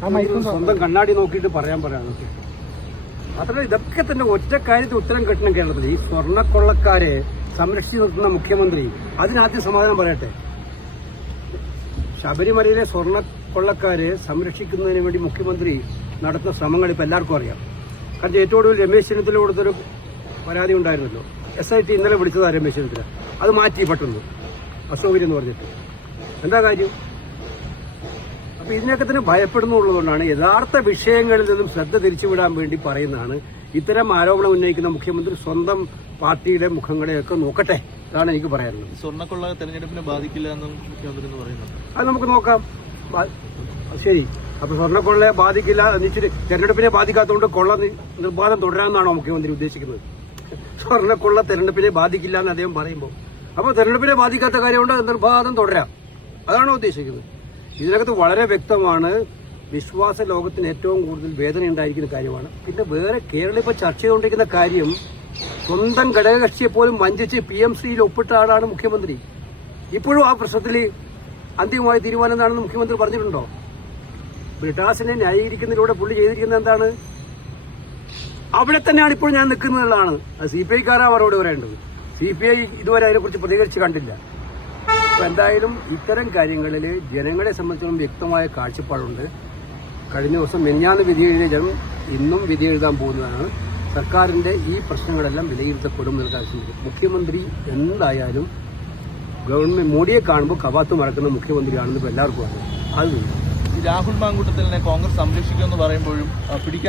സ്വന്തം കണ്ണാടി നോക്കിയിട്ട് പറയാനൊക്കെ മാത്രമല്ല ഇതൊക്കെ തന്നെ ഒറ്റ കാര്യത്തിൽ ഉത്തരം കിട്ടണം കേരളത്തിൽ. ഈ സ്വർണ്ണക്കൊള്ളക്കാരെ സംരക്ഷിച്ചു നിർത്തുന്ന മുഖ്യമന്ത്രി അതിനാദ്യം സമാധാനം പറയട്ടെ. ശബരിമലയിലെ സ്വർണ്ണക്കൊള്ളക്കാരെ സംരക്ഷിക്കുന്നതിന് വേണ്ടി മുഖ്യമന്ത്രി നടത്തുന്ന ശ്രമങ്ങൾ ഇപ്പം എല്ലാവർക്കും അറിയാം. കാരണം ഏറ്റവും കൂടുതൽ രമേശ് ചെന്നിത്തല കൊടുത്തൊരു പരാതി ഉണ്ടായിരുന്നല്ലോ. SIT ഇന്നലെ വിളിച്ചതാണ് രമേശ് ചെന്നിത്തല. അത് മാറ്റി പെട്ടെന്ന് അസൗകര്യം എന്ന് പറഞ്ഞിട്ട് എന്താ കാര്യം? അപ്പൊ ഇതിനൊക്കെ തന്നെ ഭയപ്പെടുന്നുള്ളതുകൊണ്ടാണ് യഥാർത്ഥ വിഷയങ്ങളിൽ നിന്നും ശ്രദ്ധ തിരിച്ചുവിടാൻ വേണ്ടി പറയുന്നതാണ്. ഇത്തരം ആരോപണം ഉന്നയിക്കുന്ന മുഖ്യമന്ത്രി സ്വന്തം പാർട്ടിയുടെ മുഖങ്ങളെയൊക്കെ നോക്കട്ടെ. ഇതാണ് എനിക്ക് പറയാനുള്ളത്. സ്വർണ്ണക്കൊള്ള തെരഞ്ഞെടുപ്പിനെ ബാധിക്കില്ല എന്നും മുഖ്യമന്ത്രി പറയുന്നത് അത് നമുക്ക് നോക്കാം. ശരി, അപ്പൊ സ്വർണ്ണക്കൊള്ളയെ ബാധിക്കില്ല എന്നിട്ട് തെരഞ്ഞെടുപ്പിനെ ബാധിക്കാത്തതുകൊണ്ട് കൊള്ള നിർബാധം തുടരാമെന്നാണോ മുഖ്യമന്ത്രി ഉദ്ദേശിക്കുന്നത്? സ്വർണ്ണക്കൊള്ള തെരഞ്ഞെടുപ്പിനെ ബാധിക്കില്ല എന്ന് അദ്ദേഹം പറയുമ്പോൾ അപ്പോൾ തെരഞ്ഞെടുപ്പിനെ ബാധിക്കാത്ത കാര്യമുണ്ട്, നിർബാധം തുടരാം, അതാണോ ഉദ്ദേശിക്കുന്നത്? ഇതിനകത്ത് വളരെ വ്യക്തമാണ്. വിശ്വാസ ലോകത്തിന് ഏറ്റവും കൂടുതൽ വേദന ഉണ്ടായിരിക്കുന്ന കാര്യമാണ്. പിന്നെ വേറെ കേരളം ഇപ്പോൾ ചർച്ച ചെയ്തുകൊണ്ടിരിക്കുന്ന കാര്യം സ്വന്തം ഘടകകക്ഷിയെ പോലും വഞ്ചിച്ച് PMCയിൽ ഒപ്പിട്ട ആളാണ് മുഖ്യമന്ത്രി. ഇപ്പോഴും ആ പ്രശ്നത്തിൽ അന്തിമമായ തീരുമാനം എന്താണെന്ന് മുഖ്യമന്ത്രി പറഞ്ഞിട്ടുണ്ടോ? ബ്രിട്ടാസിനെ ന്യായീകരിക്കുന്നതിലൂടെ പുള്ളി ചെയ്തിരിക്കുന്നത് എന്താണ്? അവിടെ തന്നെയാണ് ഇപ്പോൾ ഞാൻ നിൽക്കുന്നതാണ്. അത് CPIക്കാരാണ് മറുപടി പറയേണ്ടത്. CPI ഇതുവരെ അതിനെക്കുറിച്ച് പ്രതികരിച്ച് കണ്ടില്ല. അപ്പൊ എന്തായാലും ഇത്തരം കാര്യങ്ങളിൽ ജനങ്ങളെ സംബന്ധിച്ചിടത്തോളം വ്യക്തമായ കാഴ്ചപ്പാടുണ്ട്. കഴിഞ്ഞ ദിവസം മെഞ്ഞാന്ന് വിധി എഴുതിയ ജനം ഇന്നും വിധി എഴുതാൻ പോകുന്നതാണ്. സർക്കാരിന്റെ ഈ പ്രശ്നങ്ങളെല്ലാം വിലയിരുത്തപ്പെടും എന്ന കാര്യം. മുഖ്യമന്ത്രി എന്തായാലും ഗവൺമെന്റ് മോഡിയെ കാണുമ്പോൾ കവാത്ത് മറക്കുന്ന മുഖ്യമന്ത്രിയാണെന്ന് ഇപ്പോൾ എല്ലാവർക്കും അറിയാം. അത് രാഹുൽ മാങ്കൂട്ടത്തിലിനെ കോൺഗ്രസ് സംരക്ഷിക്കുമെന്ന് പറയുമ്പോഴും പിടിക്കാൻ